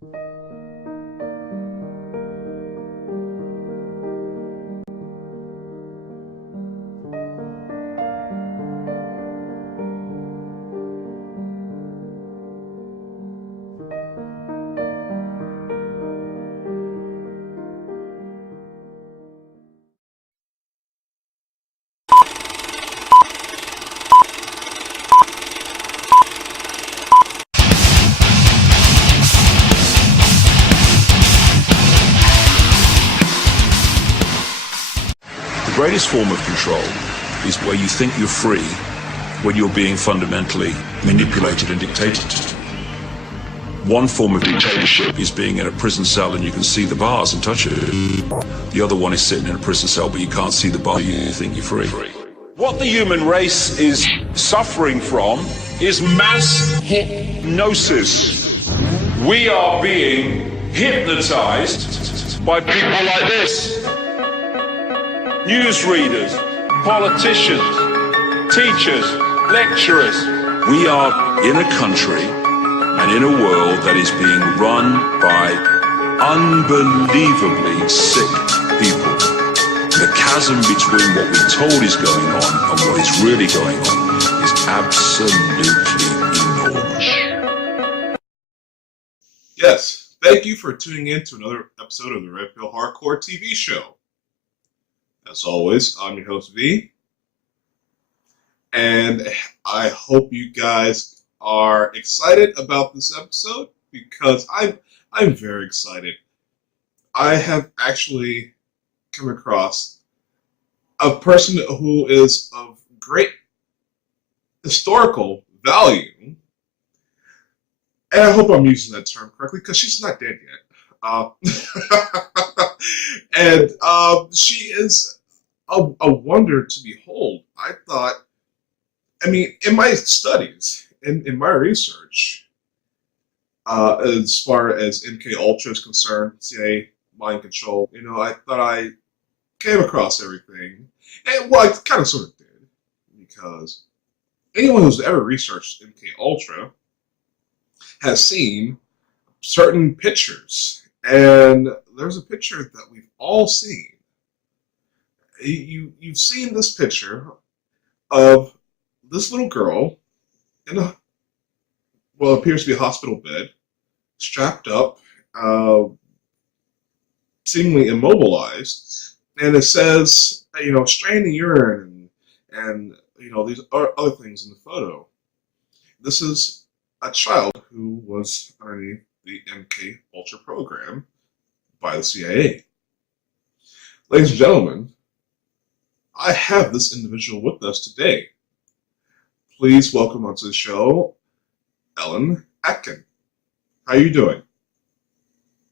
The greatest form of control is where you think you're free when you're being fundamentally manipulated and dictated. One form of dictatorship is being in a prison cell and you can see the bars and touch it. The other one is sitting in a prison cell but you can't see the bar, you think you're free. What the human race is suffering from is mass hypnosis. We are being hypnotized by people like this. Newsreaders, politicians, teachers, lecturers. We are in a country and in a world that is being run by unbelievably sick people. The chasm between what we're told is going on and what is really going on is absolutely enormous. Yes, thank you for tuning in to another episode of the Red Pill Hardcore TV show. As always, I'm your host V, and I hope you guys are excited about this episode because I'm very excited. I have actually come across a person who is of great historical value, and I hope I'm using that term correctly because she's not dead yet. And she is a wonder to behold. I thought, in my studies, in my research, as far as MK Ultra is concerned, CIA, mind control, I thought I came across everything. And, well, I kind of sort of did. Because anyone who's ever researched MK Ultra has seen certain pictures. And there's a picture that we've all seen. You've seen this picture of this little girl in what appears to be a hospital bed, strapped up, seemingly immobilized, and it says, strain the urine and these other things in the photo. This is a child who was underneath the MK Ultra program by the CIA. Ladies and gentlemen, I have this individual with us today. Please welcome onto the show, Ellen Atkin. How are you doing?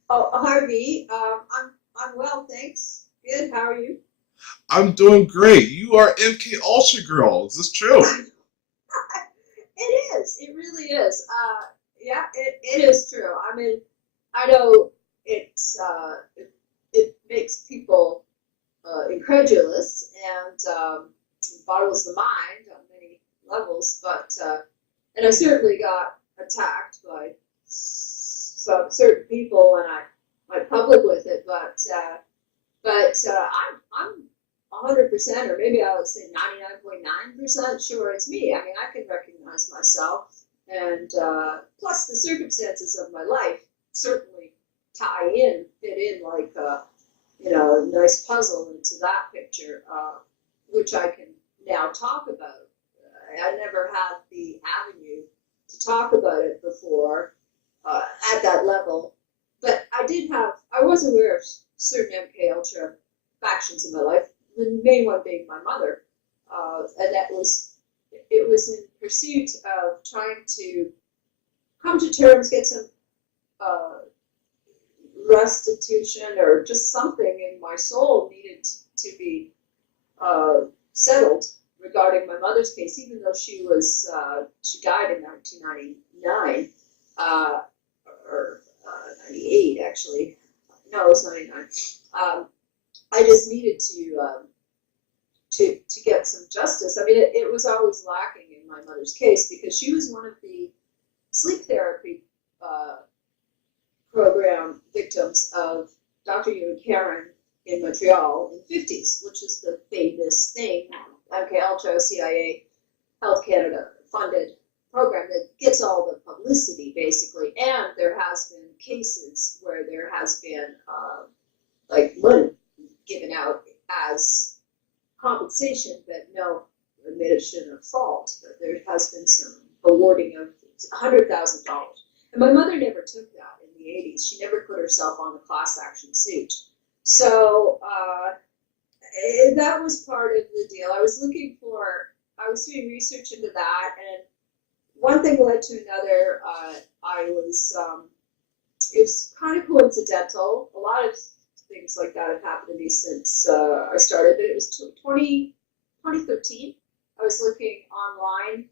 Oh, Harvey, I'm well, thanks. Good. How are you? I'm doing great. You are MK Ultra girl. Is this true? It is. It really is. Yeah, it is true. I know it makes people incredulous and boggles the mind on many levels, but and I certainly got attacked by some certain people, and I went public with it, but I'm 100%, or maybe I would say 99.9% sure it's me. I can recognize myself, and plus the circumstances of my life certainly fit in like a nice puzzle into that picture, which I can now talk about. I never had the avenue to talk about it before at that level, but I was aware of certain MK Ultra factions in my life, the main one being my mother, and it was in pursuit of trying to come to terms, get some restitution, or just something in my soul needed to be settled regarding my mother's case, even though she died in 1999, or 98 actually. No, it was 99. I just needed to get some justice. It was always lacking in my mother's case because she was one of the sleep therapy victims of Dr. Yu and Karen in Montreal in the 50s, which is the famous thing, MK Ultra, CIA, Health Canada funded program that gets all the publicity, basically. And there has been cases where there has been like money given out as compensation, but no admission of fault. But there has been some awarding of $100,000. And my mother never took that in the 80s. She never put herself on the class action suit. So that was part of the deal. I was doing research into that, and one thing led to another. It was kind of coincidental. A lot of things like that have happened to me since I started, but it was 2013. I was looking online.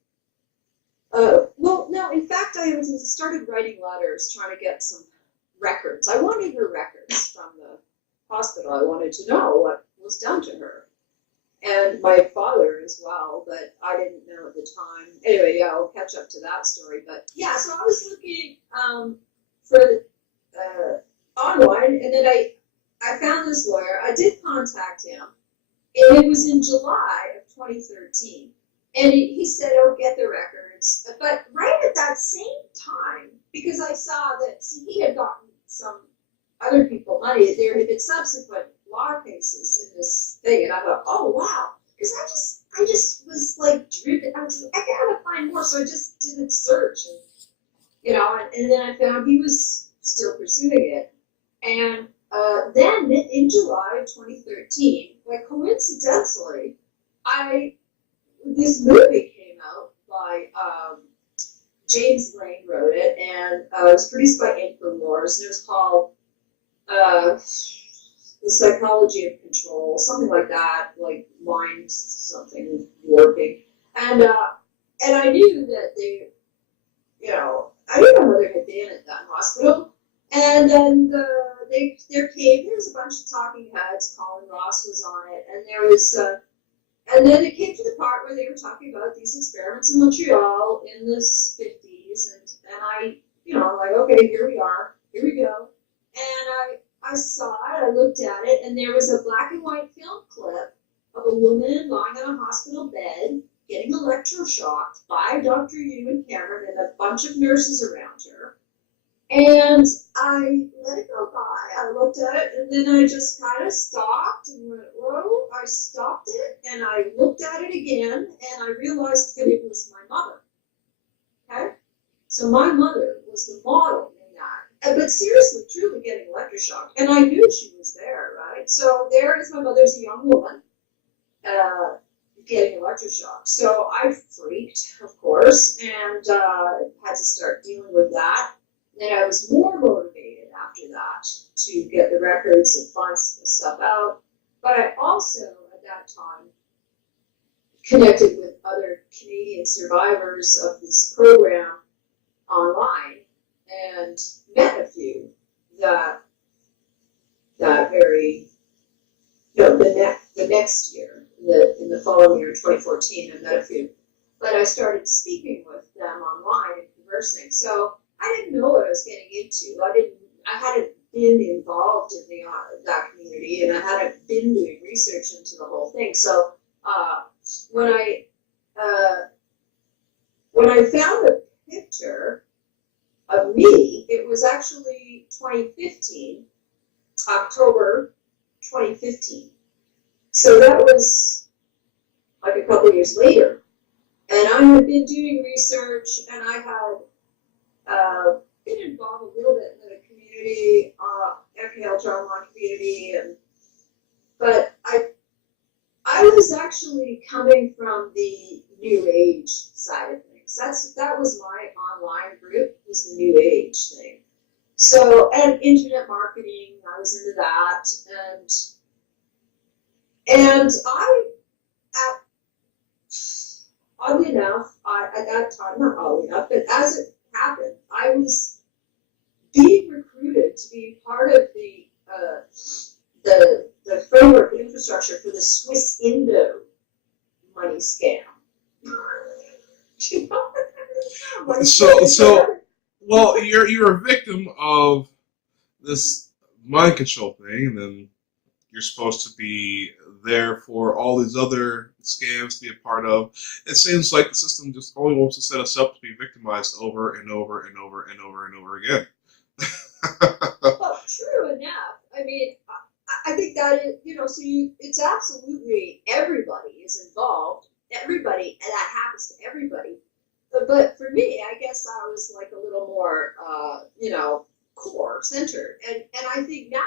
Well, no, in fact, I started writing letters trying to get some records. I wanted her records from the hospital. I wanted to know what was done to her. And my father as well, but I didn't know at the time. Anyway, yeah, I'll catch up to that story. But yeah, so I was looking for online, and then I found this lawyer. I did contact him, and it was in July of 2013. And he said, oh, get the records. But right at that same time, because I saw that he had gotten some other people money, there had been subsequent law cases in this thing, and I thought, oh wow, because I just was like driven. I was like, I gotta find more, so I just did a search, and then I found he was still pursuing it, and then in July of 2013, like coincidentally, this movie came out by James Lane wrote it, and it was produced by Infowars, and it was called The Psychology of Control, something like that, like mind something warping. And I knew that I knew my mother had been at that hospital. And then there was a bunch of talking heads. Colin Ross was on it, and there was, and then it came to the part where they were talking about these experiments in Montreal in the 50s, and I, like, okay, here we are, here we go. And I saw it, I looked at it, and there was a black and white film clip of a woman lying on a hospital bed getting electroshocked by Dr. Yu and Cameron and a bunch of nurses around her. And I let it go by. I looked at it, and then I just kind of stopped and went, whoa. I stopped it, and I looked at it again, and I realized that it was my mother. Okay? So my mother was the model in that. But seriously, truly getting electroshocked. And I knew she was there, right? So there is my mother's young woman getting electroshocked. So I freaked, of course, and had to start dealing with that. Then I was more motivated after that to get the records and find stuff out. But I also, at that time, connected with other Canadian survivors of this program online and met a few that very, the next year, in the following year, 2014, I met a few. But I started speaking with them online and conversing. So I didn't know what I was getting into. I hadn't been involved in that community, and I hadn't been doing research into the whole thing. So when I found a picture of me, it was actually 2015, October 2015. So that was like a couple years later. And I had been doing research, and I had been involved a little bit in the community, FPL online community, but I was actually coming from the New Age side of things. That was my online group, was the New Age thing. So, and internet marketing, I was into that, and oddly enough, at that time, not oddly enough, but as it happened, I was being recruited to be part of the framework and infrastructure for the Swiss Indo money scam. So, well, you're a victim of this mind control thing, and then you're supposed to be there for all these other scams to be a part of. It seems like the system just only wants to set us up to be victimized over and over and over and over and over again. Well, true enough. I mean, I think that is, so it's absolutely everybody is involved. Everybody, and that happens to everybody. But for me, I guess I was like a little more, core centered, and I think now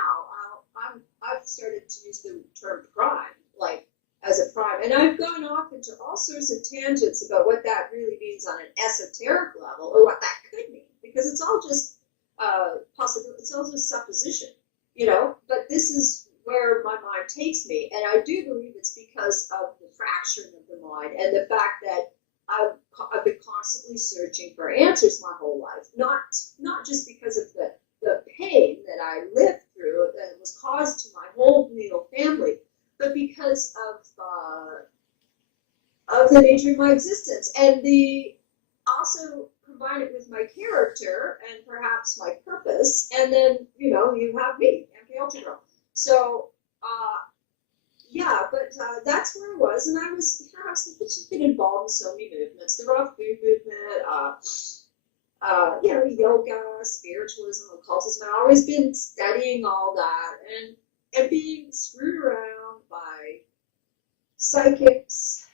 I've started to use the term prime, like as a prime, and I've gone off into all sorts of tangents about what that really means on an esoteric level, or what that could mean, because it's all just possible. It's also supposition, But this is where my mind takes me, and I do believe it's because of the fracturing of the mind and the fact that I've been constantly searching for answers my whole life, not just because of the pain that I lived through that was caused to my whole family, but because of the nature of my existence, and also combine it with my character and perhaps my purpose, and then you have me, MK Ultra Girl. So but that's where I was, and I was just been involved in so many movements, the raw food movement, yoga, spiritualism, occultism. I've always been studying all that and being screwed around by psychics,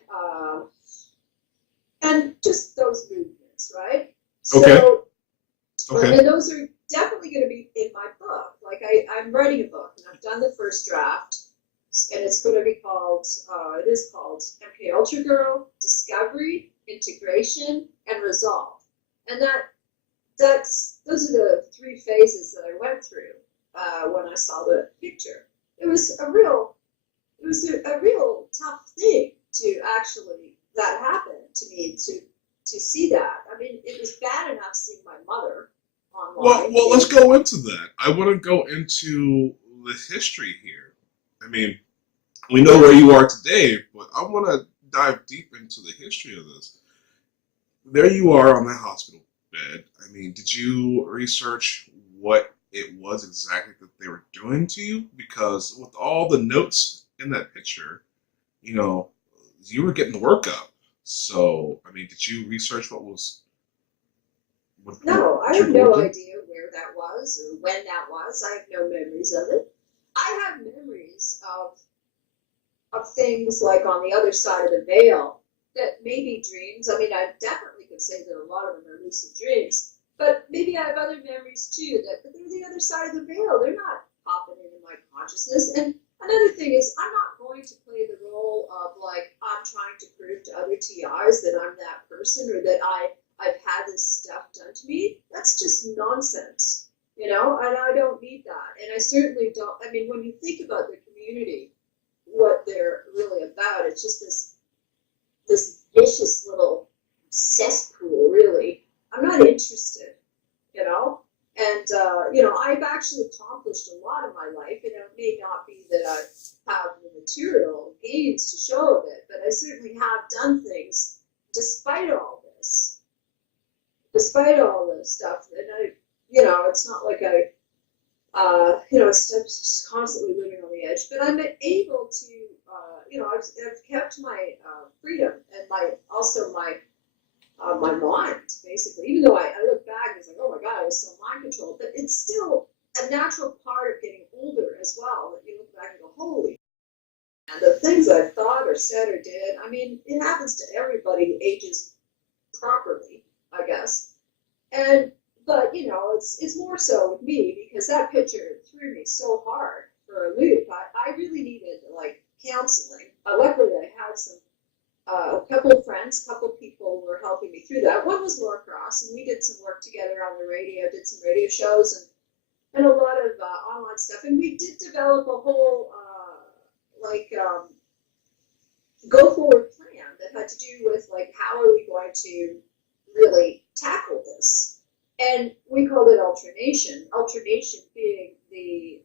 and just those movements, right? Okay. So, Okay. and those are definitely going to be in my book. Like I'm writing a book, and I've done the first draft, and it's going to be called, it is called MK Ultra Girl, Discovery, Integration, and Resolve. And those are the three phases that I went through when I saw the picture. It was a real tough thing to actually, that happened to me, to see that. I mean, it was bad enough seeing my mother online. Well, let's go into that. I want to go into the history here. I mean, we know where you are today, but I want to dive deep into the history of this. There you are on that hospital bed. I mean, did you research what it was exactly that they were doing to you? Because with all the notes in that picture, you were getting the workup. So, I mean, did you research what was... No, I have no idea where that was or when that was. I have no memories of it. I have memories of things like on the other side of the veil that may be dreams. I mean, I definitely could say that a lot of them are lucid dreams, but maybe I have other memories too that they're the other side of the veil. They're not popping into my consciousness. And another thing is, I'm not going to play the role of like I'm trying to prove to other TIs that I'm that person or that I've had this stuff done to me. That's just nonsense, and I don't need that. And I certainly don't. I mean, when you think about the community, what they're really about, it's just this vicious little cesspool, really. I'm not interested, and I've actually accomplished a lot in my life, and it may not be that I have the material gains to show of it, but I certainly have done things despite all this stuff, and it's not like it's just constantly living on the edge, but I'm able to, I've kept my freedom and my mind, basically, even though I look back and it's like, oh my God, I was so mind controlled, but it's still a natural part of getting older as well, that you look back and go, holy, and the things I thought or said or did, I mean, it happens to everybody who ages properly, I guess. But it's more so with me because that picture threw me so hard for a loop. I really needed like counseling. Luckily, I had a couple of friends, a couple of people were helping me through that. One was Laura Cross, and we did some work together on the radio, did some radio shows and a lot of online stuff. And we did develop a whole go forward plan that had to do with like how are we going to really tackle this. And we called it alternation. Alternation being the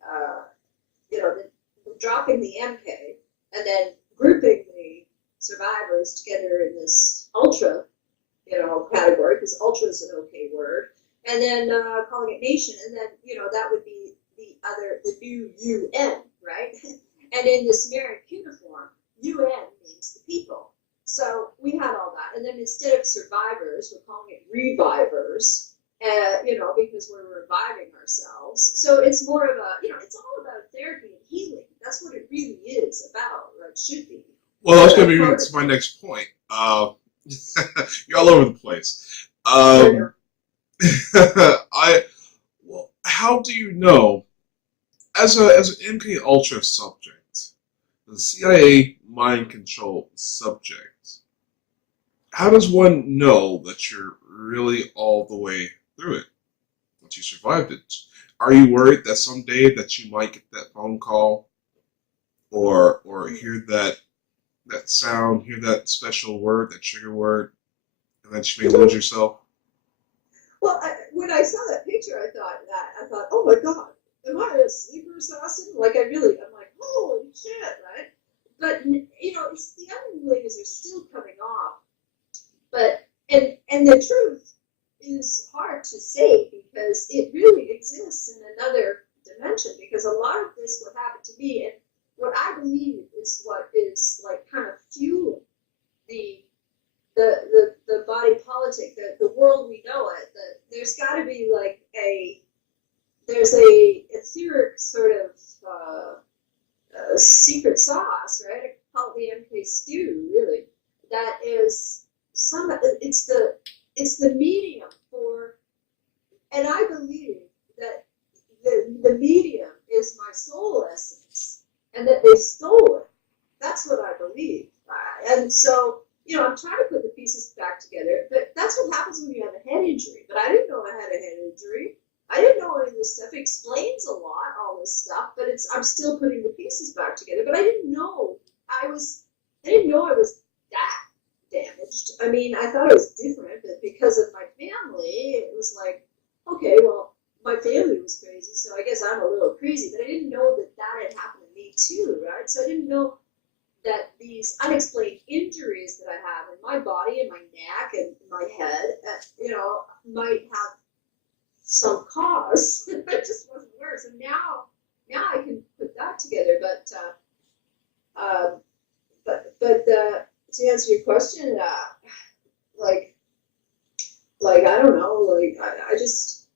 dropping the MK and then grouping the survivors together in this ultra, category, because ultra is an okay word, and then calling it nation, and then that would be the other the new UN, right? And in the Sumerian cuneiform, UN means the people. So we had all that. And then instead of survivors, we're calling it revivers, because we're reviving ourselves. So it's more of a, it's all about therapy and healing. That's what it really is about, or it should be. Well, that's going to be my next point. You're all over the place. How do you know, as an MK Ultra subject, the CIA mind control subject, how does one know that you're really all the way through it, that you survived it? Are you worried that someday that you might get that phone call, or hear that sound, hear that special word, that trigger word, and that you may lose yourself? Well, when I saw that picture, I thought, oh my God, am I a sleeper assassin? I'm like, holy shit, right? But it's the onion layers are still coming off. But and the truth is hard to say because it really exists in another dimension. Because a lot of this what happened to me, and what I believe is what is like kind of fueling the body politic, the world we know it. There's got to be like there's a etheric sort of secret sauce, right? I call it the MK stew, really. That is it's the medium for, and I believe that the medium is my soul essence, and that they stole it. That's what I believe, and so. I'm trying to put the pieces back together, but that's what happens when you have a head injury. But I didn't know I had a head injury. I didn't know any of this stuff. It explains a lot, all this stuff, but I'm still putting the pieces back together. But I didn't know I was that damaged. I mean, I thought it was different, but because of my family, it was like, okay, well, my family was crazy, so I guess I'm a little crazy. But I didn't know that had happened to me too, right? So I didn't know that these unexplained injuries that I have in my body and my neck and my head, might have some cause. It just wasn't aware. So now I can put that together. But to answer your question, I don't know. I just,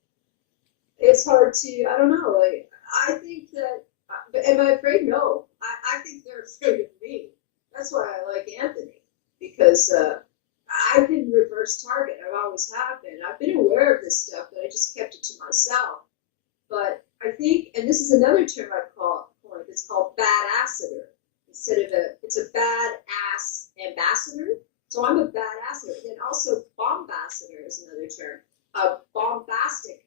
it's hard to. I don't know. I think that. Am I afraid? No. I think they're afraid of me. That's why I like Anthony, because I can reverse target. I always have been. I've been aware of this stuff, but I just kept it to myself. But I think, and this is another term I've coined, it's called badasseter. It's a badass ambassador. So I'm a badasseter. Then also bombassador is another term, a bombastic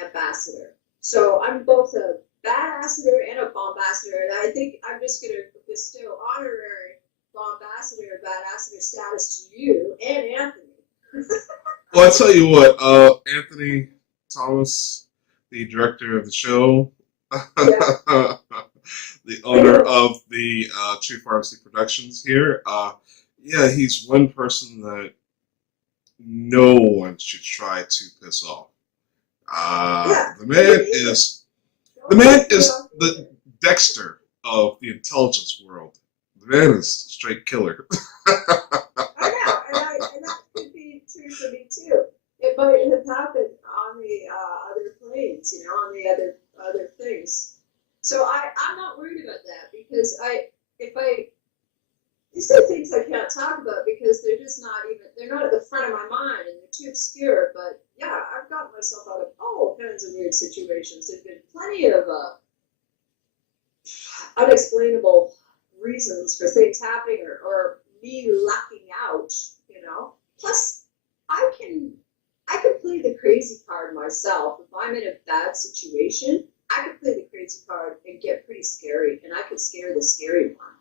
ambassador. So I'm both a badasseter and a bombassador, and I think I'm just going to bestow honorary bombassador and badasseter status to you and Anthony. Well, I tell you what, Anthony Thomas, the director of the show, Yeah. the owner of the True Pharmacy Productions here, he's one person that no one should try to piss off. The man is the Dexter of the intelligence world. The man is straight killer. I know, and that could be true for me too. It might have happened on the other planes, on the other things. So I'm not worried about that because these are things I can't talk about because they're not at the front of my mind and they're too obscure. But yeah, I've gotten myself out of all kinds of weird situations. There've been plenty of unexplainable reasons for things happening or me lucking out, Plus, I can play the crazy card myself. If I'm in a bad situation, I can play the crazy card and get pretty scary, and I can scare the scary one.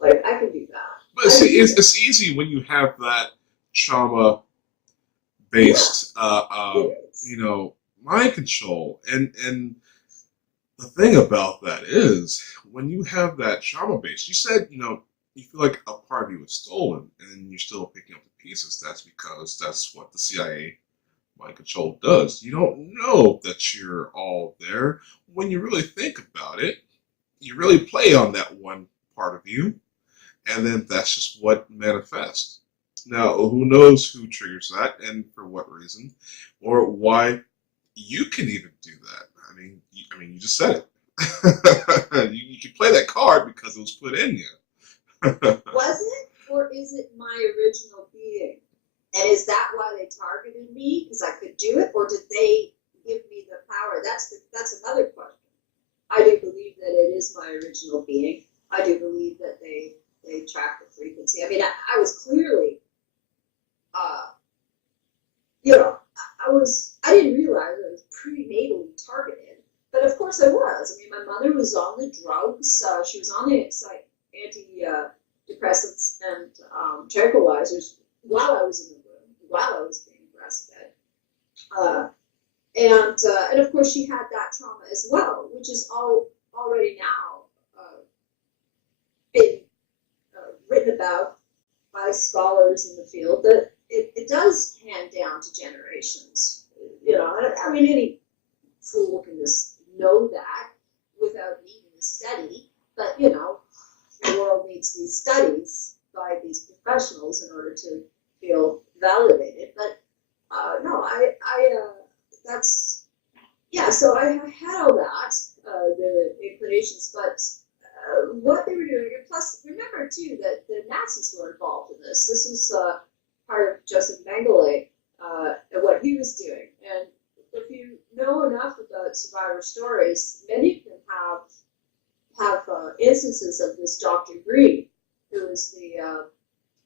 Like, I can do that. But see, it's easy when you have that trauma-based, mind control. And the thing about that is, when you have that trauma-based, you said, you feel like a part of you was stolen, and you're still picking up the pieces. That's because that's what the CIA mind control does. You don't know that you're all there. When you really think about it, you really play on that one part of you, and then that's just what manifests. Now, who knows who triggers that and for what reason, or why you can even do that. I mean, you just said it. you can play that card because it was put in you. Was it, or is it my original being? And is that why they targeted me? Because I could do it, or did they give me the power? That's another question. I do believe that it is my original being. I do believe that they track the frequency. I mean, I was clearly, I didn't realize I was prenatally targeted, but of course I was. I mean, my mother was on the drugs. She was on the antidepressants and tranquilizers while I was in the room, while I was being breastfed. And of course she had that trauma as well, which is already now been written about by scholars in the field, that it does hand down to generations. I mean, any fool can just know that without needing to study, but the world needs these studies by these professionals in order to feel validated. But so I had all that, the inclinations, but what they were doing, and plus remember too that the Nazis were involved in this. This was part of Joseph Mengele and what he was doing. And if you know enough about survivor stories, many of them have instances of this Dr. Green, who is the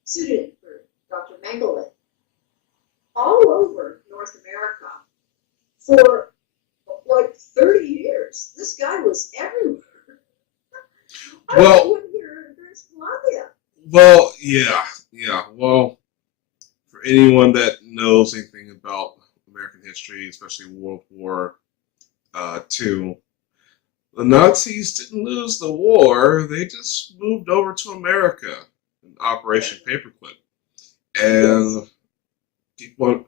pseudonym for Dr. Mengele, all over North America for like 30 years. This guy was everywhere. Well, well, yeah. Well, for anyone that knows anything about American history, especially World War II, the Nazis didn't lose the war. They just moved over to America in Operation Paperclip. And people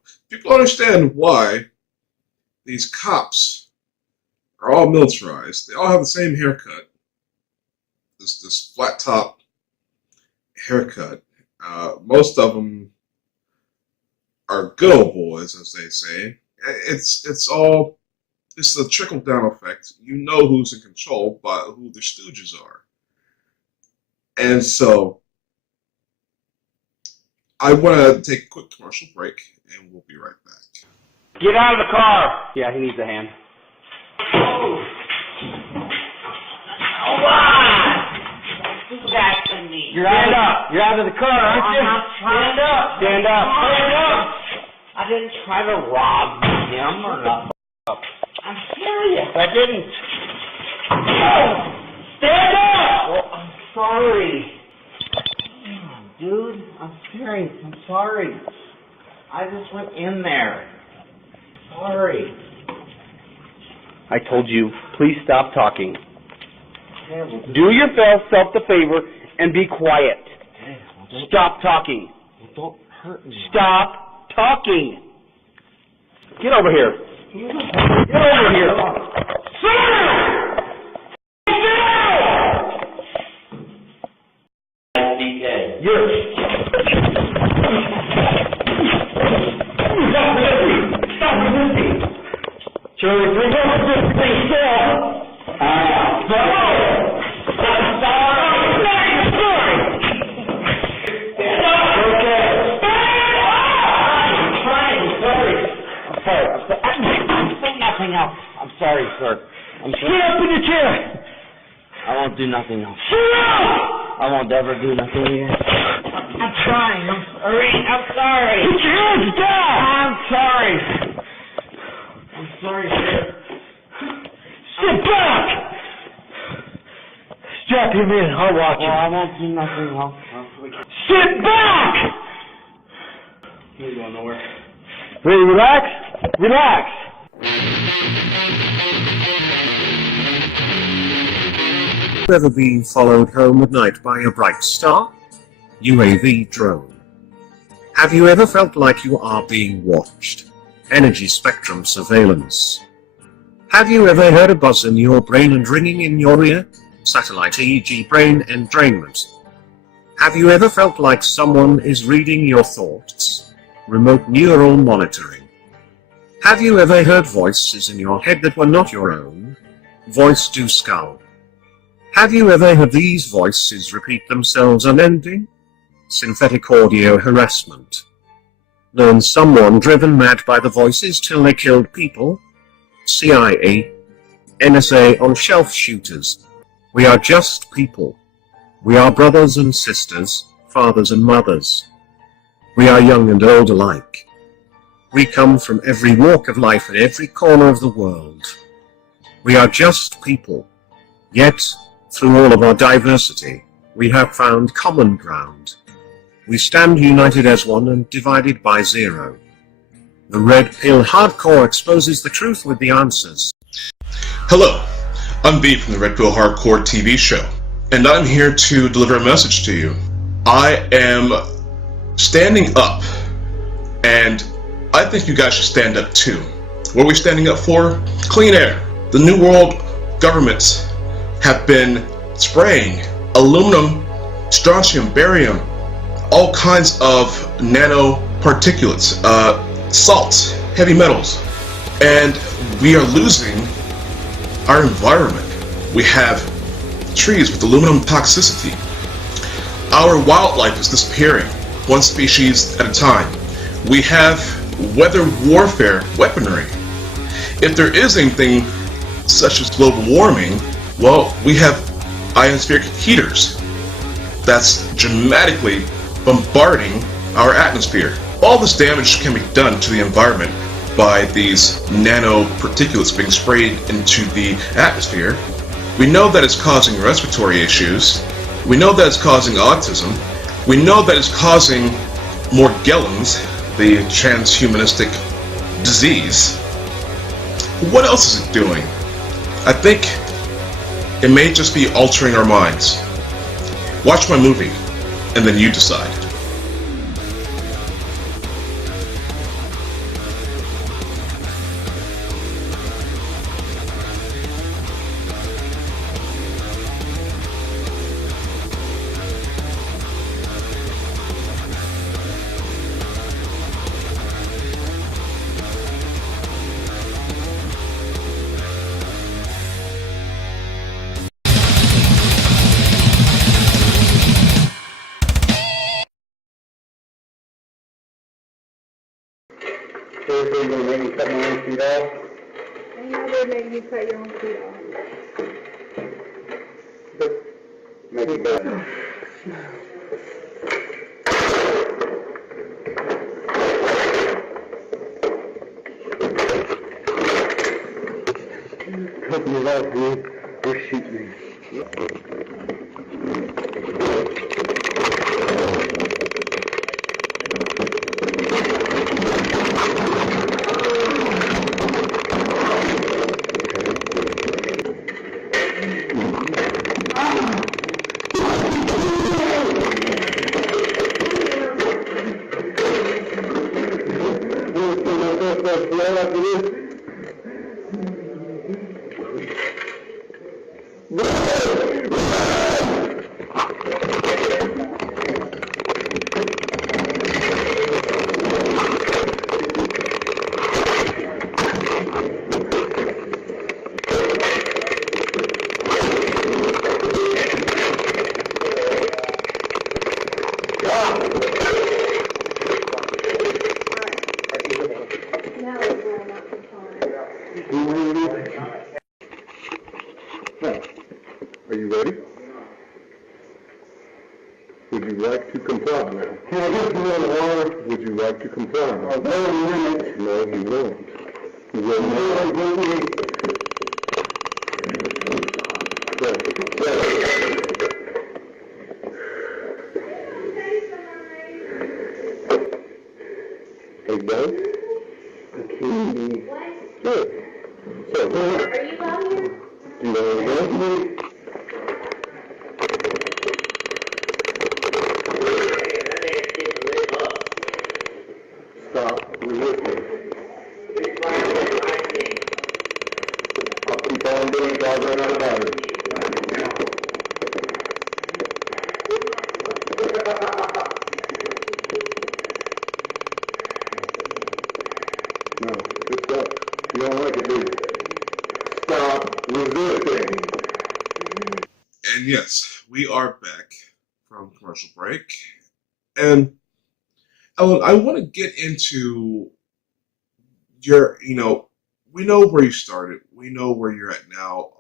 understand why these cops are all militarized. They all have the same haircut. This flat top haircut. Most of them are good old boys, as they say. It's the trickle down effect. You know who's in control by who the stooges are. And so I want to take a quick commercial break, and we'll be right back. Get out of the car! Yeah, he needs a hand. That to me. Stand up. You're out of the car, aren't you? I'm not trying to. Stand up. Stand up. I didn't try to rob him or nothing. I'm serious. I didn't. Stand up! Well, I'm sorry. Dude, I'm serious. I'm sorry. I just went in there. Sorry. I told you, please stop talking. Okay, well, Do yourself the favor and be quiet. okay, well, Stop talking. don't hurt me. Stop talking. Get over here. Get over here. DK. You're... Stop resisting. Charlie, three more just stay still. I'm sorry. I'm sorry. Okay. I'm trying. Sorry. I'm sorry. Say nothing else. I'm sorry, sir. I'm Sit sorry. up in your chair. I won't do nothing else. Sit up. I won't ever do nothing again. I'm trying. I'm sorry. Put your hands down. I'm sorry. I'm sorry, sir. Sit back. Strap him in. I'll watch Well, him. I won't do nothing else. Sit back. You ain't going nowhere. Ready to relax? Relax. Ever been followed home at night by a bright star? UAV drone. Have you ever felt like you are being watched? energy spectrum surveillance. Have you ever heard a buzz in your brain and ringing in your ear? Satellite EEG brain entrainment. Have you ever felt like someone is reading your thoughts? Remote neural monitoring. Have you ever heard voices in your head that were not your own? Voice to skull. Have you ever heard these voices repeat themselves unending? Synthetic audio harassment. Known someone driven mad by the voices till they killed people? CIA, NSA on shelf shooters. We are just people. We are brothers and sisters, fathers and mothers. We are young and old alike. We come from every walk of life and every corner of the world. We are just people. Yet, through all of our diversity, we have found common ground. We stand united as one and divided by zero. The Red Pill Hardcore exposes the truth with the answers. Hello, I'm B from the Red Pill Hardcore TV show, and I'm here to deliver a message to you. I am standing up, and I think you guys should stand up too. What are we standing up for? Clean air. The New World governments have been spraying aluminum, strontium, barium, all kinds of nanoparticulates, salts, heavy metals, and we are losing our environment. We have trees with aluminum toxicity. Our wildlife is disappearing, one species at a time. We have weather warfare weaponry. If there is anything such as global warming, well, we have ionospheric heaters that's dramatically bombarding our atmosphere. All this damage can be done to the environment by these nanoparticulates being sprayed into the atmosphere. We know that it's causing respiratory issues. We know that it's causing autism. We know that it's causing Morgellons, the transhumanistic disease. What else is it doing? I think it may just be altering our minds. Watch my movie, and then you decide. Seriously, you're gonna make me cut my own feet off? I know they make you cut your own feet off. Make it better. Cut me off, dude. Or shoot me. Are you ready? Would you like to comply now? Can I get you an order? Would you like to comply? I'll go in a minute. No, you won't. You will not. Hey, guys. Okay. Good. So, Are you out here? you know what? Stop. We're listening. believe God ran out of batteries. No, good stuff. You don't like it, do you? Stop resisting. And yes, we are back from commercial break. And Ellen, I want to get into your, we know where you started. We know where you're at now.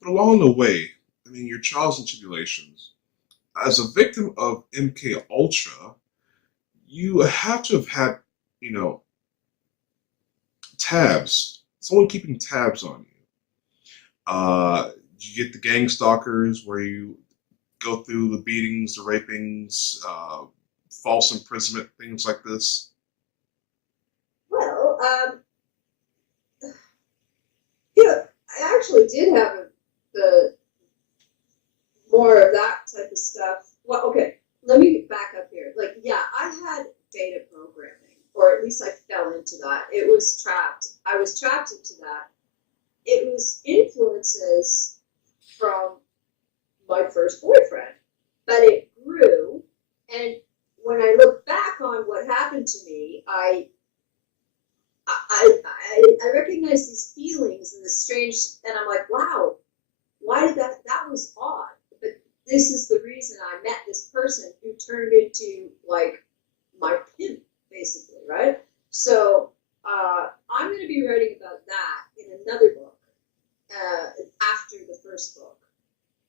But along the way, I mean, your trials and tribulations. As a victim of MK Ultra, you have to have had, tabs. Someone keeping tabs on you. You get the gang stalkers where you go through the beatings, the rapings, false imprisonment, things like this. Well, I actually did have the more of that type of stuff. Well, okay, let me back up here. Like, yeah, I had beta programming, or at least I fell into that. It was trapped. I was trapped into that. It was influences from my first boyfriend, but it grew. And when I look back on what happened to me, I recognize these feelings and the strange, and I'm like, wow, why did that was odd. But this is the reason I met this person who turned into like my pimp, basically, right? So I'm going to be writing about that in another book after the first book,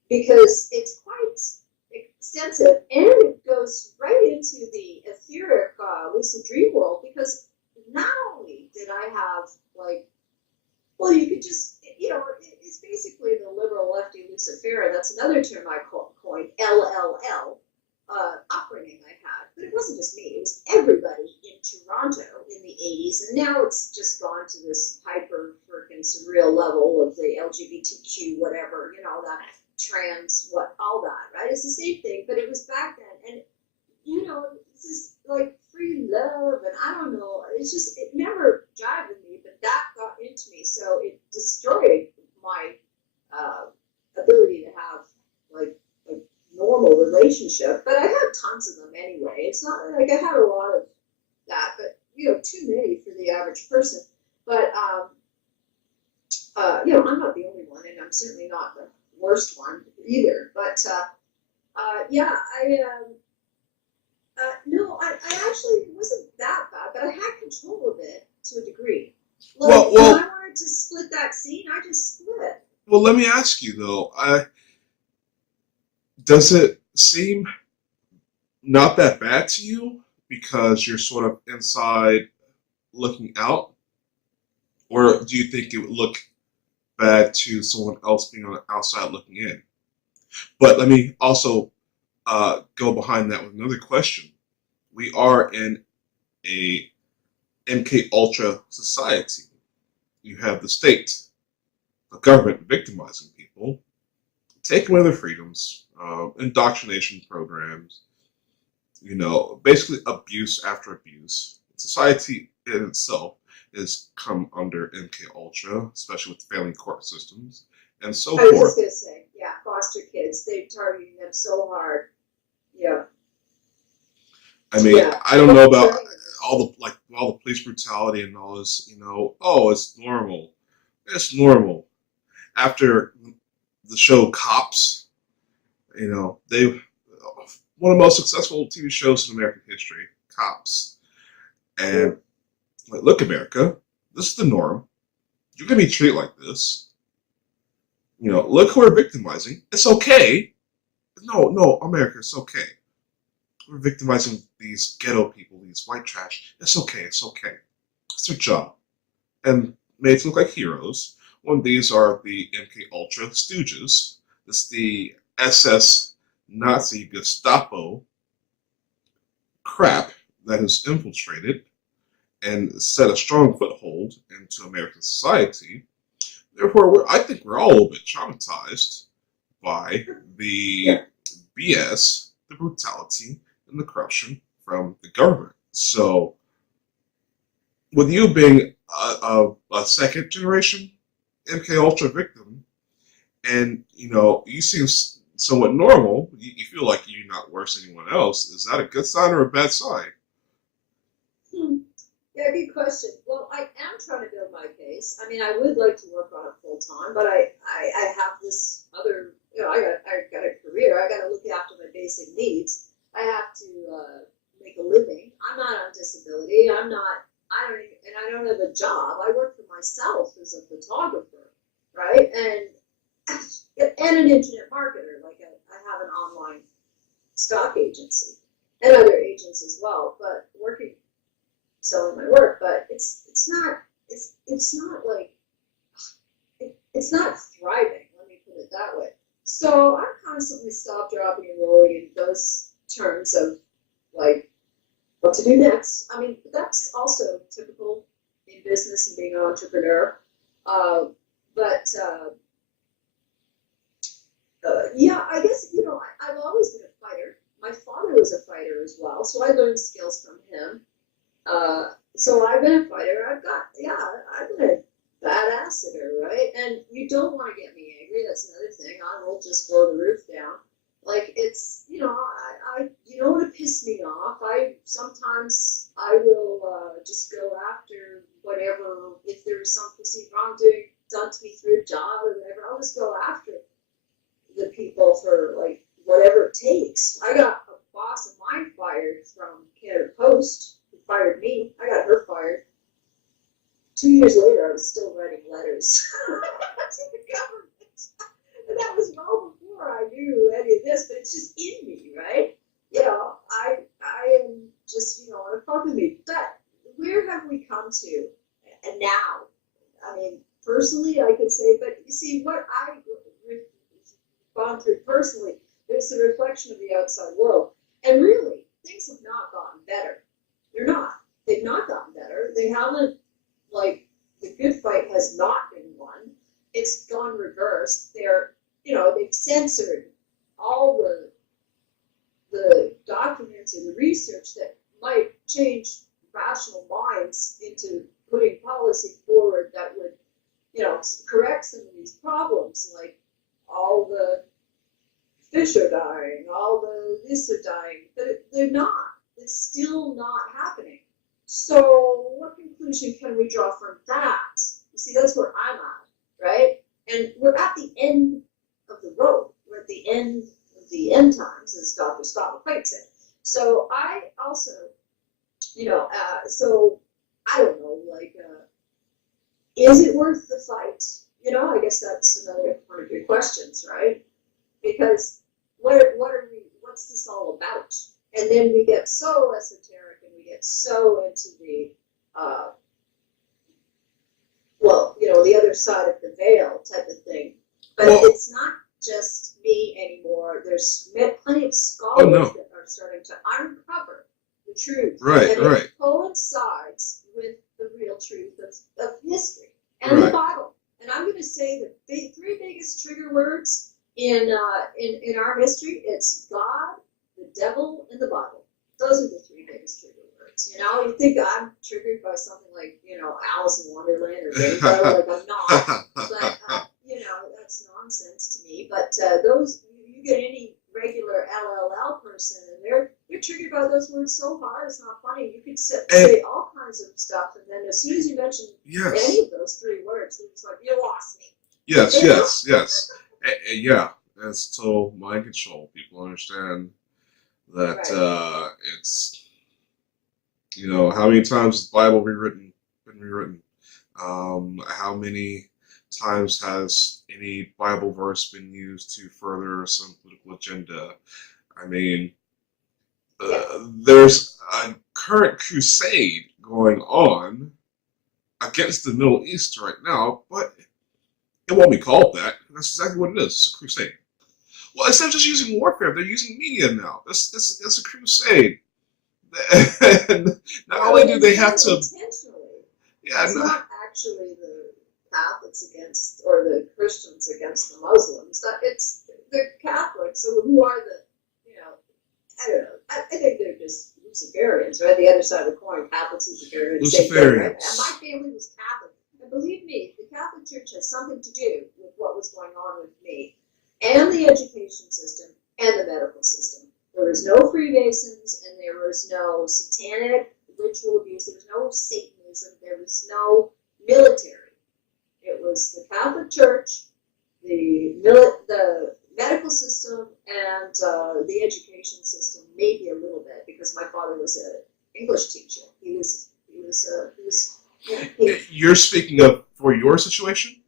because it's quite extensive, and it goes right into the etheric lucid dream world, because not only did I have, like, well, you could just, it's basically the liberal lefty lucifera. That's another term I coined, LLL, upbringing I had. But it wasn't just me, it was everybody in Toronto in the 80s, and now it's just gone to this hyper freaking surreal level of the LGBTQ, whatever, that trans, all that, right? It's the same thing, but it was back then, and, this is like free love, and I don't know, it never jived with me, but that got into me, so it destroyed my ability to have, like, a normal relationship, but I had tons of them anyway. It's not like I had a lot of that, but, too many for the average person, but, I'm not the only one, and I'm certainly not the worst one either, but, no, I actually, it wasn't that bad, but I had control of it to a degree. Like, when I wanted to split that scene, I just split. Well, let me ask you, though, does it seem not that bad to you because you're sort of inside looking out? Or do you think it would look bad to someone else being on the outside looking in? But let me also go behind that with another question. We are in a MK Ultra society. You have the state, the government victimizing people, taking away their freedoms, indoctrination programs, basically abuse after abuse. Society in itself has come under MK Ultra, especially with failing court systems and so forth. I was just going to say, yeah, foster kids, they're targeting them so hard. Yeah. I mean, I don't know about all the police brutality and all this, it's normal. It's normal. After the show Cops, they one of the most successful TV shows in American history, Cops. And look, America, this is the norm. You're gonna be treated like this. Look who we're victimizing. It's okay. No, America, it's okay. We're victimizing these ghetto people, these white trash. It's okay. It's their job. And made to look like heroes. When these are the MK Ultra stooges. This is the SS Nazi Gestapo crap that has infiltrated and set a strong foothold into American society. Therefore, I think we're all a little bit traumatized by the BS, the brutality, and the corruption from the government. So, with you being a second generation MK Ultra victim, and you seem somewhat normal. You feel like you're not worse than anyone else. Is that a good sign or a bad sign? Yeah, good question. Well, I am trying to build my case. I mean, I would like to work on it full time, but I have this other, I got a career. I got to look after my basic needs. I have to make a living. I'm not on disability. I don't have a job. I work for myself as a photographer, right? And an internet marketer. Like I have an online stock agency and other agents as well, but selling my work, but it's not like it's not thriving. Let me put it that way. So I'm constantly stop, dropping, and rolling in those terms of like what to do next. I mean, that's also typical in business and being an entrepreneur. Yeah, I guess I've always been a fighter. My father was a fighter as well, so I learned skills from him. So I've been a fighter. I've been a badasseter, right? And you don't want to get me angry. That's another thing. I will just blow the roof down. Like it's, I you don't want to piss me off. Sometimes I will just go after whatever. If there's some perceived wrongdoing done to me through a job or whatever, I'll just go after the people for like whatever it takes. I got a boss of mine fired from Canada Post. Fired me. I got her fired. 2 years later, I was still writing letters to the government. And that was well before I knew any of this, but it's just in me, right? I am just, on a fuck with me. But where have we come to? And now, I mean, personally, I can say, but you see, what I've gone through personally, there's a reflection of the outside world. And really, things have not gotten better. They're not. They've not gotten better. They haven't, the good fight has not been won. It's gone reversed. They've censored all the documents and the research that might change rational minds into putting policy forward that would, correct some of these problems, like all the fish are dying, all the this are dying, but they're not. It's still not happening. So what conclusion can we draw from that? You see, that's where I'm at, right? And we're at the end of the road. We're at the end of the end times, as Dr. Scott McQuaid said. So I also, so I don't know, is it worth the fight? I guess that's another one of your questions, right? Because what's this all about? And then we get so esoteric and we get so into the, the other side of the veil type of thing. But it's not just me anymore. There's plenty of scholars that are starting to uncover the truth. Right, and right. It coincides with the real truth of history and the Bible. And I'm going to say the three biggest trigger words in our history, it's God, the devil, and the Bible. Those are the three biggest trigger words. You think I'm triggered by something like, Alice in Wonderland or Rainbow, like I'm not. But, that's nonsense to me. But you get any regular LLL person, and they're triggered by those words so hard, it's not funny. You could say all kinds of stuff, and then as soon as you mention any of those three words, it's like, you lost me. Yes. Yeah, that's total mind control. People understand that it's, how many times has the Bible been rewritten? How many times has any Bible verse been used to further some political agenda? I mean, there's a current crusade going on against the Middle East right now, but it won't be called that. That's exactly what it is. It's a crusade. Well, instead of just using warfare, they're using media now. It's a crusade. And not only do they have to... Intentionally. Yeah, it's not actually the Catholics against, or the Christians against the Muslims. It's the Catholics. So who are the, I don't know. I think they're just Luciferians, right? The other side of the coin, Catholics, Luciferians. Same thing, right? And my family was Catholic. And believe me, the Catholic Church has something to do with what was going on with me, and the education system and the medical system. There was no Freemasons, and there was no satanic ritual abuse. There was no Satanism. There was no military. It was the Catholic Church, the medical system, and the education system, maybe a little bit, because my father was an English teacher. You're speaking of for your situation?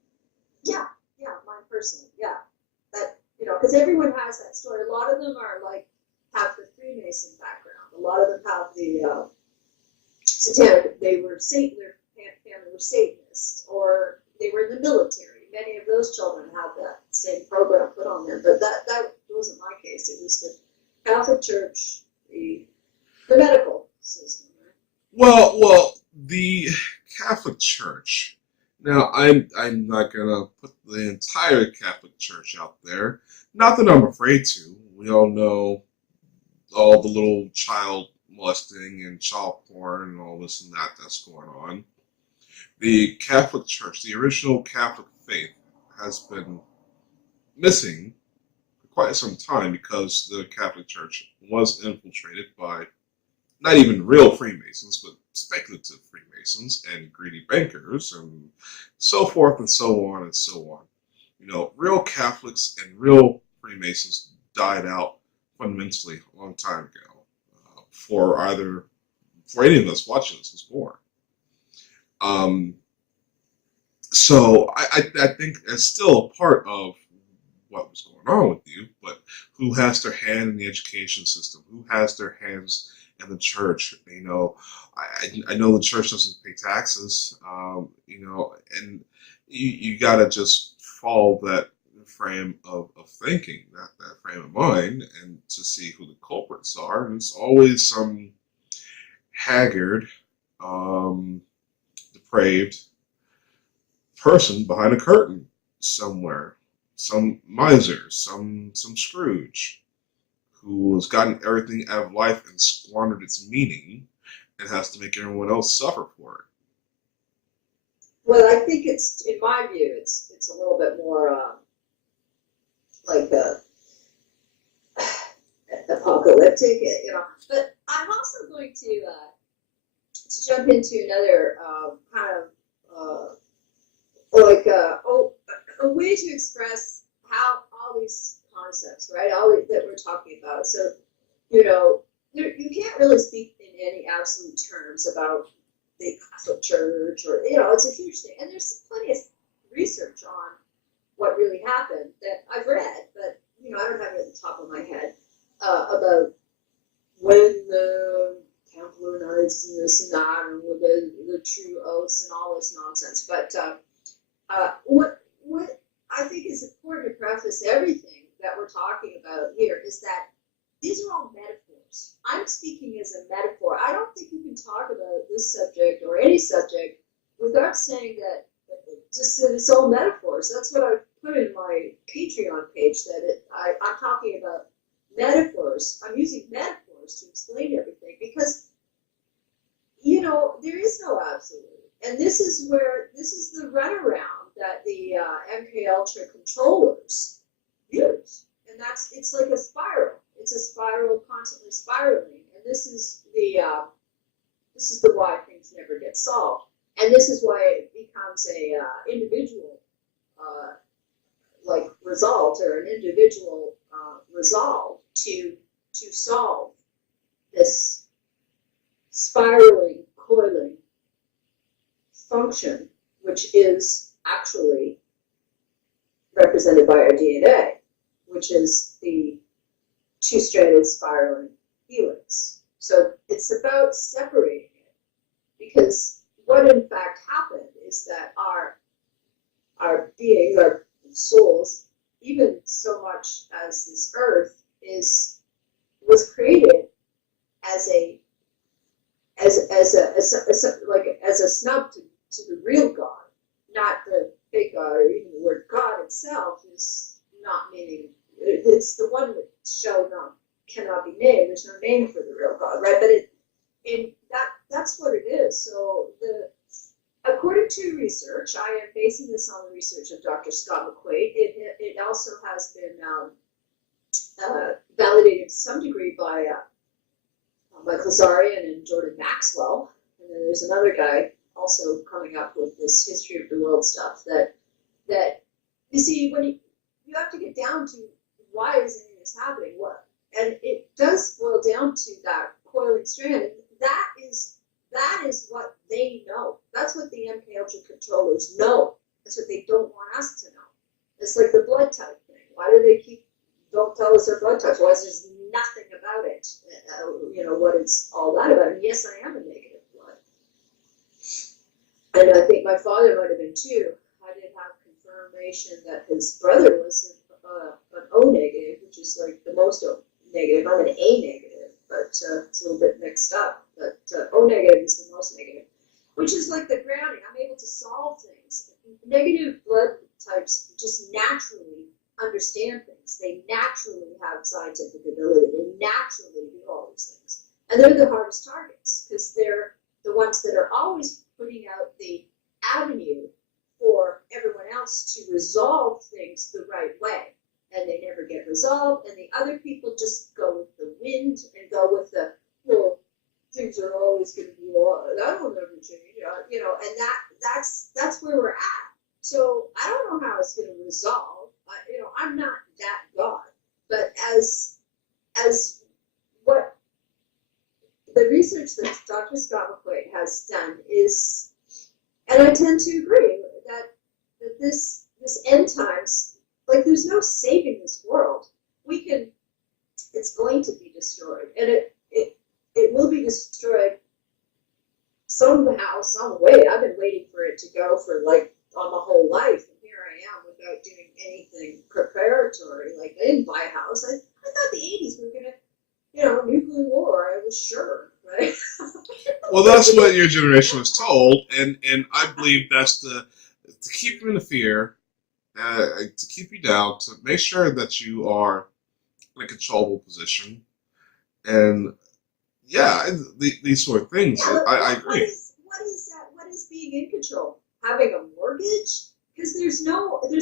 Yeah, mine personally, yeah. That, because everyone has that story. A lot of them are have the Freemason background. A lot of them have the satanic. They were Satan. Their family were Satanists, or they were in the military. Many of those children have that same program put on them, but that wasn't my case. It was the Catholic Church, the medical system. Right? Well, the Catholic Church. Now, I'm not gonna put the entire Catholic Church out there. Not that I'm afraid to. We all know all the little child molesting and child porn and all this and that's going on. The Catholic Church, the original Catholic faith, has been missing for quite some time because the Catholic Church was infiltrated by not even real Freemasons, but speculative Freemasons and greedy bankers and so forth and so on and so on. Real Catholics and real Freemasons died out fundamentally a long time ago before any of us watching this was born. So I think it's still a part of what was going on with you, but who has their hand in the education system? Who has their hands in the church? I know the church doesn't pay taxes, and you gotta just follow that frame of thinking, that frame of mind, and to see who the culprits are. And it's always some haggard, depraved person behind a curtain somewhere, some miser, some Scrooge, who has gotten everything out of life and squandered its meaning and has to make everyone else suffer for it. Well, I think it's, in my view, it's a little bit more apocalyptic, But I'm also going to jump into another a way to express how all these concepts, right, that we're talking about. So, you can't really speak in any absolute terms about the Catholic Church, or it's a huge thing, and there's plenty of research on what really happened that I've read, but I don't have it at the top of my head about when the Templar Knights and this and that, and with the true oaths and all this nonsense. But what I think is important to preface everything that we're talking about here is that these are all metaphors. I'm speaking as a metaphor. I don't think you can talk about this subject or any subject without saying that it's all metaphors. That's what I put in my Patreon page, that I'm talking about metaphors. I'm using metaphors to explain everything because, there is no absolute. And this is the runaround that the MK Ultra controllers use. And it's like a spiral. It's a spiral, constantly spiraling. And this is the why things never get solved. And this is why it becomes a individual result, or an individual resolve to solve this spiraling, coiling function, which is actually represented by our DNA, which is the two-stranded spiraling helix. So it's about separating it, because what in fact happened is that our beings, our souls, even so much as this earth was created as a snub to the real God, not the fake God, or even the word God itself is not meaning. It's the one that cannot be named. There's no name for the real God, right? But that's what it is. So According to research, I am basing this on the research of Dr. Scott McQuaid. It also has been validated to some degree by Michael Zarian and Jordan Maxwell. And then there's another guy also coming up with this history of the world stuff that you see, when you have to get down to why is any of this happening, what, and it does boil down to that coiling strand. That is what they know. That's what the MK Ultra controllers know. That's what they don't want us to know. It's like the blood type thing. Why do they don't tell us their blood type? Why is there's nothing about it? What it's all that about. And yes, I am a negative blood. And I think my father might have been too. I did have confirmation that his brother was an O negative, which is like the most O negative. I'm an A negative, but it's a little bit mixed up. But O negative is the most negative, which is like the grounding. I'm able to solve things. Negative blood types just naturally understand things. They naturally have scientific ability. They naturally do all these things. And they're the hardest targets because they're the ones that are always putting out the avenue for everyone else to resolve things the right way. And they never get resolved. And the other people just go with the wind and go with the, well, things are always going to be, that will never change, and that's where we're at. So I don't know how it's going to resolve. I'm not that God, but as what the research that Dr. Scott McQuaid has done is, and I tend to agree that this end times, like there's no saving this world. It's going to be destroyed, and it will be destroyed somehow, some way. I've been waiting for it to go for like on my whole life, and here I am without doing anything preparatory. Like I didn't buy a house. I thought the 80s were gonna, nuclear war. I was sure, right? Well, that's what your generation was told, and I believe that's to keep you in the fear, to keep you down, to make sure that you are in a controllable position, and these sort of things. Yeah, I agree. What is that? What is being in control? Having a mortgage? Because there's no other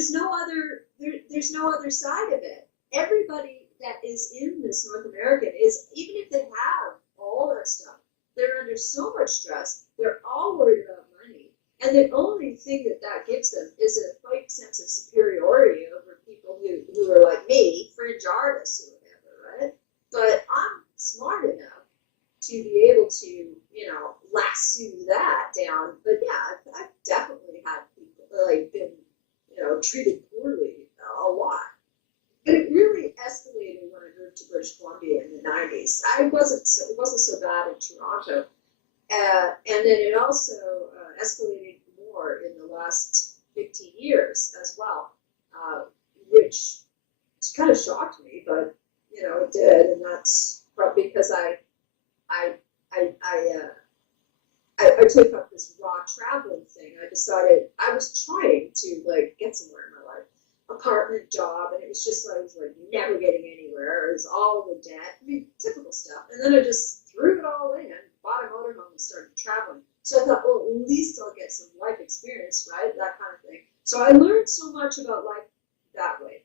side of it. Everybody that is in this North American is, even if they have all that stuff, they're under so much stress. They're all worried about money, and the only thing that gives them is a slight sense of superiority over people who are like me, fringe artists or whatever, right? But I'm smart enough to be able to, lasso that down. But yeah, I've definitely had people been, treated poorly a lot. But it really escalated when I moved to British Columbia in the 90s. It wasn't so bad in Toronto, and then it also escalated more in the last 15 years as well, which kind of shocked me, but it did, and that's probably because I took up this raw traveling thing. I decided I was trying to get somewhere in my life, apartment, job, and it was just I was never getting anywhere. It was all the debt, typical stuff. And then I just threw it all in, bought a motorhome, and started traveling. So I thought, well, at least I'll get some life experience, right? That kind of thing. So I learned so much about life that way.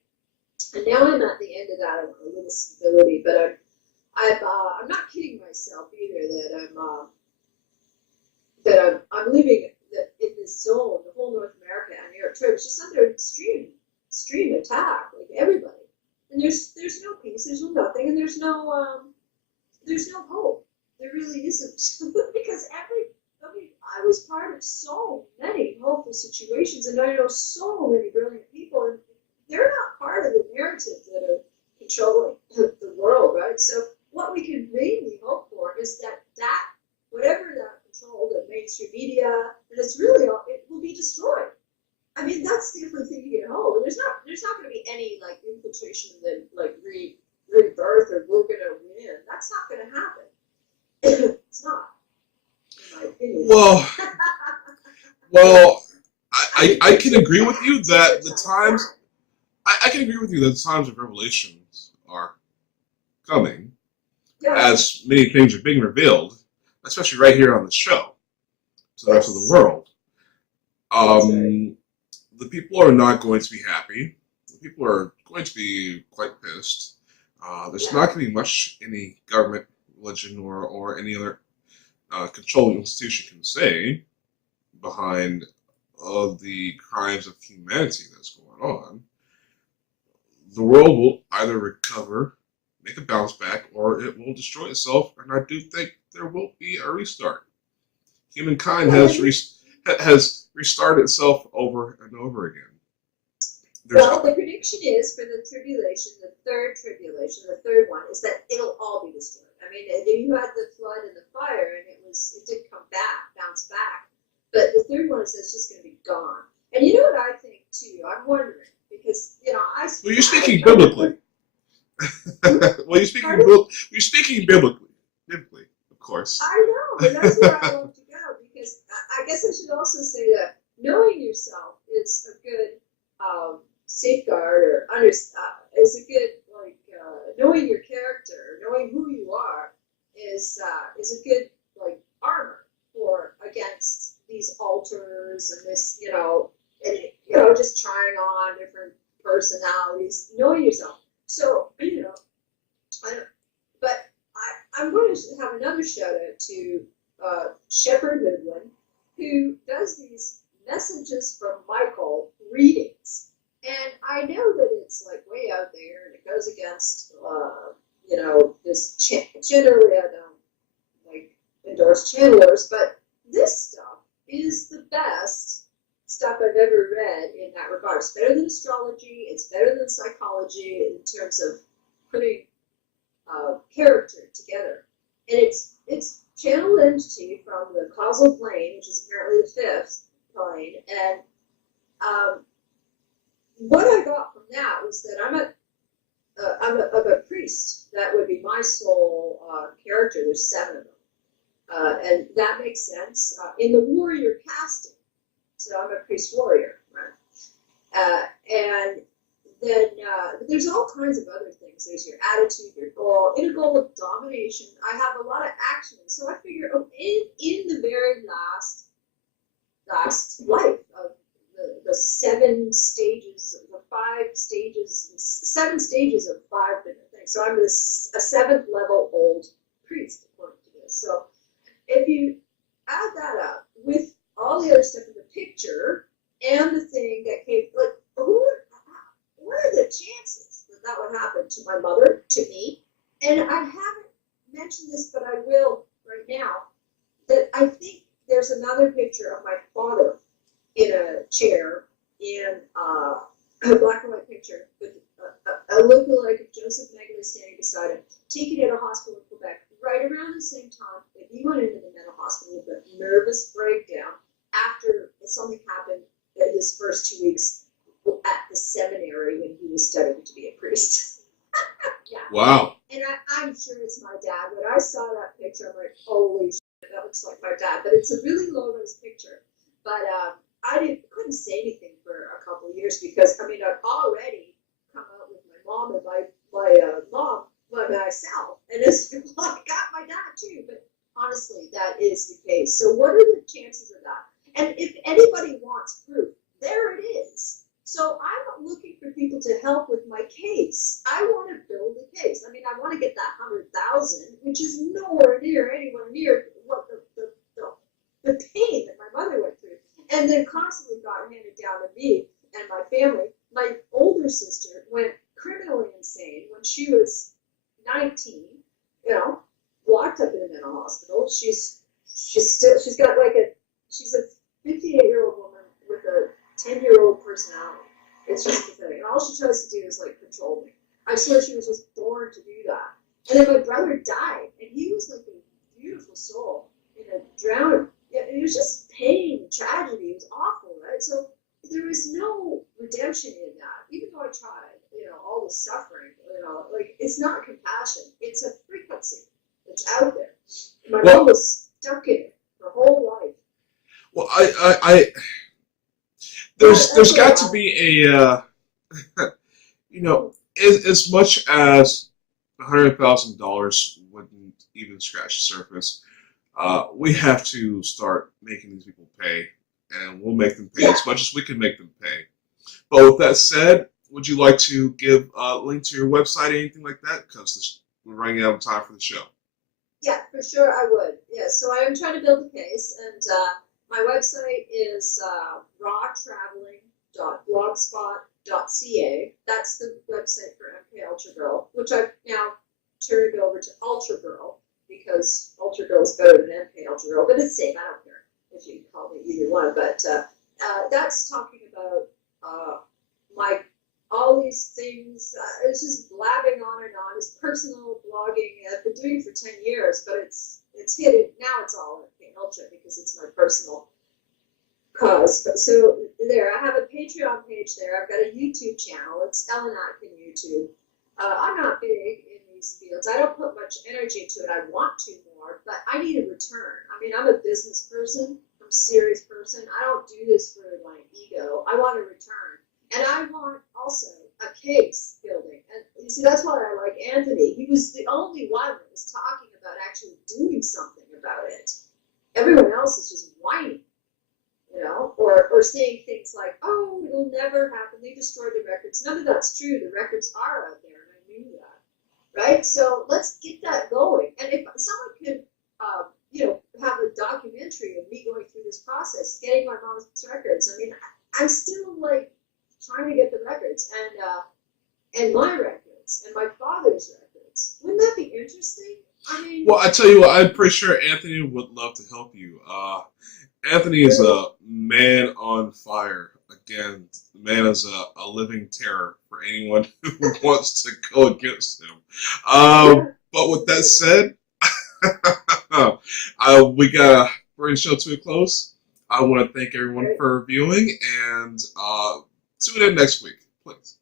And now I'm at the end of that. I want a little stability, but I'm not kidding myself either that I'm living in this zone, the whole North America and Europe trip, it's just under extreme attack, like everybody. And there's no peace, there's no nothing, and there's no hope. There really isn't, because I was part of so many hopeful situations, and I know so many brilliant people, and they're not part of the narrative that are controlling the world, right? So what we can really hope for is that whatever that control, the mainstream media, and it's really it will be destroyed. I mean, that's the only thing you can hope. There's not going to be any infiltration and then rebirth or we're going to win. That's not going to happen. It's not, in my opinion. Well, I can agree with you that the times. I can agree with you that the times of revelations are coming, as many things are being revealed, especially right here on the show, to the rest of the world. The people are not going to be happy. The people are going to be quite pissed. There's not going to be much any government, religion, or any other controlling institution can say behind the crimes of humanity that's going on. The world will either recover, make a bounce back, or it will destroy itself, and I do think there will be a restart. Humankind has restarted itself over and over again. Well, the prediction is for the tribulation, the third tribulation, the third one, is that it'll all be destroyed. I mean, you had the flood and the fire, and it did come back, bounce back. But the third one is it's just going to be gone. And you know what I think too? I'm wondering because Well, you're speaking biblically. Well, you're speaking biblically, of course. I know, but that's where I love to go because I guess I should also say that knowing yourself is a good safeguard, or is a good knowing your character, knowing who you are is a good armor for against these altars and this just trying on different personalities, knowing yourself. So I'm going to have another shout out to Shepherd Midland, who does these messages from Michael readings. And I know that it's way out there and it goes against, this generally I don't endorse channelers, but this stuff is the best stuff I've ever read in that regard. It's better than astrology, it's better than psychology in terms of putting character together. And it's channel entity from the causal plane, which is apparently the fifth plane, and what I got from that was that I'm a priest. That would be my soul character. There's 7 of them, and that makes sense in the warrior casting. So I'm a priest warrior, right? And then there's all kinds of other things. There's your attitude, your goal, in a goal of domination. I have a lot of action, so I figure in the very last life of the 7 stages, the 5 stages, 7 stages of 5 different things. So I'm a 7th level old priest, according to this. So if you add that up with all the other stuff in the picture and the thing that came, what are the chances that that would happen to my mother, to me? And I haven't mentioned this, but I will right now, that I think there's another picture of my father in a chair in a black and white picture with a lookalike of Joseph Mengele standing beside him, taken at a hospital in Quebec right around the same time that he went into the mental hospital with a nervous breakdown after something happened in his first 2 weeks at the seminary when he was studying to be a priest. Yeah. Wow. And I'm sure it's my dad. When I saw that picture, I'm like, holy shit, that looks like my dad. But it's a really low-res picture. But I couldn't say anything for a couple of years because, I'd already come out with my mom and my mom by myself. And it's got my dad too. But honestly, that is the case. So what are the chances of that? And if anybody wants proof, there it is. So I'm looking for people to help with my case. I want to build a case. I want to get that 100,000, which is anywhere near what the pain that my mother went through, and then constantly got handed down to me and my family. My older sister went criminally insane when she was 19. Locked up in a mental hospital. She's a 58-year-old woman with a 10-year-old personality. It's just pathetic. And all she tries to do is control me. I swear she was just born to do that. And then my brother died, and he was like a beautiful soul in a drowning. It was just pain and tragedy. It was awful, right? So there was no redemption in that. Even though I tried, all the suffering, it's not compassion. It's a frequency that's out there. My mom was stuck in it her whole life. Well, there's got to be a, as much as $100,000 wouldn't even scratch the surface. We have to start making these people pay, and we'll make them pay as much as we can make them pay. But with that said, would you like to give a link to your website or anything like that? Because we're running out of time for the show. Yeah, for sure I would. Yeah, so I am trying to build a case, and my website is rawtraveling.blogspot.ca. That's the website for MK Ultra Girl, which I've now turned over to Ultra Girl, because Ultra Girl is better than MK Ultra Girl, but it's the same. I don't care if you call me either one. But that's talking about my all these things. It's just blabbing on and on. It's personal blogging. I've been doing it for 10 years, but it's hidden. Now it's all MK Ultra because it's my personal cause. But so there, I have a Patreon page there. I've got a YouTube channel. It's Ellen Atkin YouTube. I'm not big in these fields. I don't put much energy into it. I want to more, but I need a return. I mean, I'm a business person. I'm a serious person. I don't do this for my ego. I want a return. And I want also a case building. And you see, that's why I like Anthony. He was the only one that was talking about actually doing something about it. Everyone else is just whining, you know, or saying things like, oh, it'll never happen. They destroyed the records. None of that's true. The records are out there, and I knew that. Right? So let's get that going. And if someone could, have a documentary of me going through this process, getting my mom's records, I mean, I'm still like trying to get the records and my records and my father's records. Wouldn't that be interesting? I mean, Well, I tell you what, I'm pretty sure Anthony would love to help you. Anthony is a man on fire. Again, the man is a living terror for anyone who wants to go against him. But with that said, we gotta bring the show to a close. I want to thank everyone for viewing, and tune in next week, please.